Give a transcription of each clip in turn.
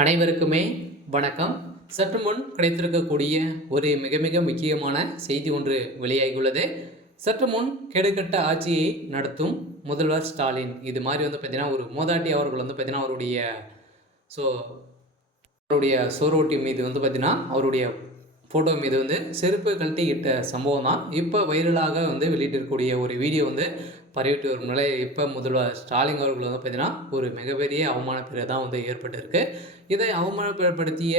அனைவருக்குமே வணக்கம். சற்று முன் கிடைத்திருக்கக்கூடிய ஒரு மிக மிக முக்கியமான செய்தி ஒன்று வெளியாகியுள்ளது. சற்று முன் கேடுகட்ட ஆட்சியை நடத்தும் முதல்வர் ஸ்டாலின். இது மாதிரி பார்த்தீங்கன்னா, ஒரு மூதாட்டி அவர்கள் பார்த்தீங்கன்னா, ஸோ அவருடைய சோரோட்டி மீது பார்த்தீங்கன்னா, அவருடைய ஃபோட்டோ மீது செருப்பு கழட்டி இட்ட சம்பவம் தான் இப்போ வைரலாக வெளியிட்டிருக்கக்கூடிய ஒரு வீடியோ பரவிட்டு வரும் நிலை. இப்போ முதல்வர் ஸ்டாலின் அவர்கள் பார்த்தீங்கன்னா, ஒரு மிகப்பெரிய அவமானப்பேர் தான் ஏற்பட்டிருக்கு. இதை அவமானப்படுத்திய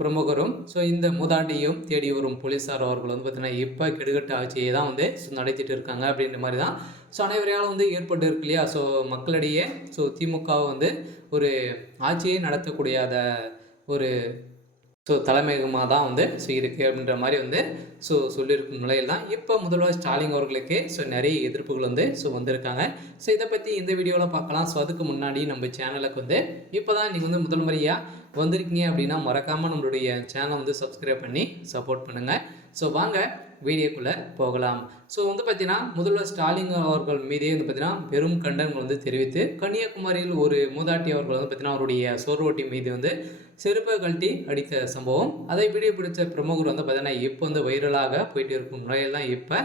பிரமுகரும் இந்த மூதாட்டியும் தேடி வரும் போலீஸார் அவர்கள் பார்த்தீங்கன்னா, இப்போ கெடுகட்ட ஆட்சியை தான் நடத்திட்டு இருக்காங்க அப்படின்ற மாதிரி தான் அனைவரையால் ஏற்பட்டு இருக்கு இல்லையா. மக்களிடையே திமுக ஒரு ஆட்சியை நடத்தக்கூடிய ஒரு தலைமையகமாக தான் இருக்குது அப்படின்ற மாதிரி சொல்லியிருக்கும் நிலையில் தான் இப்போ முதல்வர் ஸ்டாலின் அவர்களுக்கு நிறைய எதிர்ப்புகள் வந்திருக்காங்க. இதை பற்றி இந்த வீடியோவில் பார்க்கலாம். அதுக்கு முன்னாடி நம்ம சேனலுக்கு இப்போ தான் நீங்கள் முதல் முறையாக வந்திருக்கீங்க அப்படின்னா மறக்காமல் நம்மளுடைய சேனலை சப்ஸ்கிரைப் பண்ணி சப்போர்ட் பண்ணுங்கள். வாங்க வீடியோக்குள்ளே போகலாம். பார்த்தீங்கன்னா, முதல்வர் ஸ்டாலின் அவர்கள் மீதே பார்த்தீங்கன்னா பெரும் கண்டனங்கள் தெரிவித்து கன்னியாகுமரியில் ஒரு மூதாட்டி அவர்கள் பார்த்தீங்கன்னா, அவருடைய சோர்வோட்டி மீது செருப்பை கழட்டி அடித்த சம்பவம். அதை வீடியோ பிடித்த பிரமுகர் பார்த்தீங்கன்னா, இப்போ வைரலாக போயிட்டு இருக்கும் நிலையில் தான் இப்போ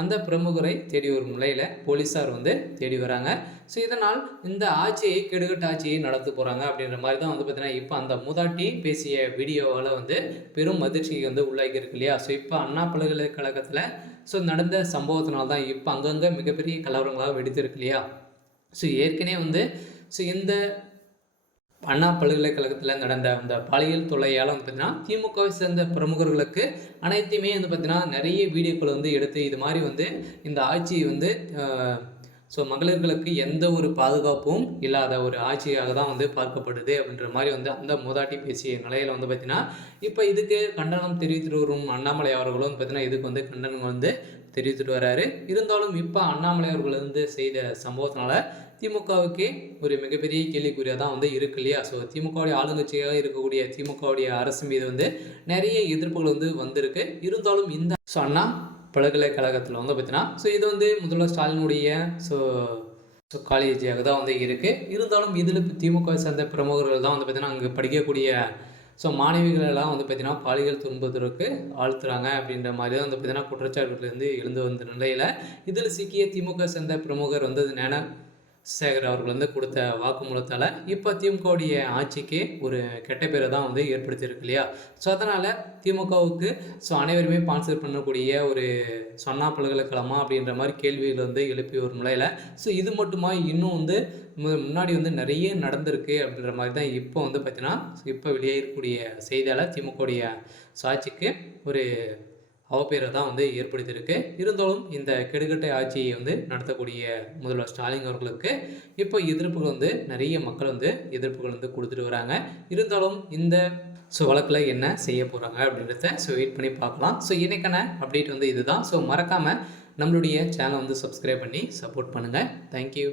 அந்த பிரமுகரை தேடி வரும் நிலையில் போலீஸார் தேடி வராங்க. இதனால் இந்த ஆட்சியை கெடுகட்ட ஆட்சியை நடத்த போகிறாங்க அப்படின்ற மாதிரி தான் பார்த்தீங்கன்னா, இப்போ அந்த மூதாட்டி பேசிய வீடியோவால் பெரும் அதிர்ச்சிக்கு உள்ளாகி இருக்கு இல்லையா. இப்போ அண்ணா பல்கலைக்கழகத்தில் நடந்த சம்பவத்தினால்தான் இப்போ அங்கங்கே மிகப்பெரிய கலவரங்களாக வெடித்திருக்கு இல்லையா. ஏற்கனவே இந்த அண்ணா பல்கலைக்கழகத்தில் நடந்த அந்த பாலியல் தொல்லையால் பார்த்தீங்கன்னா, திமுகவை சேர்ந்த பிரமுகர்களுக்கு அனைத்தையுமே பார்த்தீங்கன்னா, நிறைய வீடியோக்கள் எடுத்து இது மாதிரி இந்த ஆட்சி மகளிர்களுக்கு எந்த ஒரு பாதுகாப்பும் இல்லாத ஒரு ஆட்சியாக தான் பார்க்கப்படுது அப்படின்ற மாதிரி அந்த மூதாட்டி பேசிய நிலையில் பார்த்தீங்கன்னா, இப்போ இதுக்கு கண்டனம் தெரிவித்துட்டு வரும் அண்ணாமலை அவர்களும் பார்த்தீங்கன்னா, இதுக்கு கண்டனம் தெரிவித்துட்டு வர்றாரு. இருந்தாலும் இப்போ அண்ணாமலை அவர்கள் செய்த சம்பவத்தினால திமுகவுக்கு ஒரு மிகப்பெரிய கேள்விக்குறியாக தான் இருக்கு இல்லையா. திமுகவுடைய ஆளுங்கட்சியாக இருக்கக்கூடிய திமுகவுடைய அரசு மீது நிறைய எதிர்ப்புகள் வந்திருக்கு. இருந்தாலும் இந்த அண்ணா பல்கலைக்கழகத்தில் பார்த்தீங்கன்னா, இது முதல்வர் ஸ்டாலினுடைய காலேஜாக தான் இருக்குது. இருந்தாலும் இதில் திமுகவை சேர்ந்த பிரமுகர்கள் தான் பார்த்தீங்கன்னா, அங்கே படிக்கக்கூடிய மாணவிகளெல்லாம் பார்த்தீங்கன்னா, பாலியல் துன்புறுத்தலுக்கு ஆழ்த்துறாங்க அப்படின்ற மாதிரி தான் பார்த்தீங்கன்னா, குற்றச்சாட்டுகள் எழுந்து வந்த நிலையில் இதில் சிக்கிய திமுக சேர்ந்த பிரமுகர் சேகர் அவர்கள் கொடுத்த வாக்குமூலத்தால் இப்போ திமுகவுடைய ஆட்சிக்கு ஒரு கெட்ட பேரை தான் ஏற்படுத்தியிருக்கு இல்லையா. அதனால் திமுகவுக்கு அனைவருமே ஸ்பான்சர் பண்ணக்கூடிய ஒரு அண்ணா பல்கலைக்கழகமா அப்படின்ற மாதிரி கேள்விகள் எழுப்பி வரும் நிலையில் இது மட்டுமா இன்னும் முன்னாடி நிறைய நடந்திருக்கு அப்படின்ற மாதிரி தான் இப்போ பார்த்தீங்கன்னா, இப்போ வெளியேறக்கூடிய செய்தியால் திமுகவுடைய ஆட்சிக்கு ஒரு அவப்பேரை தான் ஏற்படுத்தியிருக்கு. இருந்தாலும் இந்த கெடுகட்ட ஆட்சியை நடத்தக்கூடிய முதல்வர் ஸ்டாலின் அவர்களுக்கு இப்போ எதிர்ப்புகள் நிறைய மக்கள் எதிர்ப்புகள் கொடுத்துட்டு வராங்க. இருந்தாலும் இந்த வழக்கில் என்ன செய்ய போகிறாங்க அப்படின்றத வெயிட் பண்ணி பார்க்கலாம். இன்னைக்கான அப்டேட் இதுதான். மறக்காமல் நம்மளுடைய சேனலை சப்ஸ்கிரைப் பண்ணி சப்போர்ட் பண்ணுங்கள். தேங்க்யூ.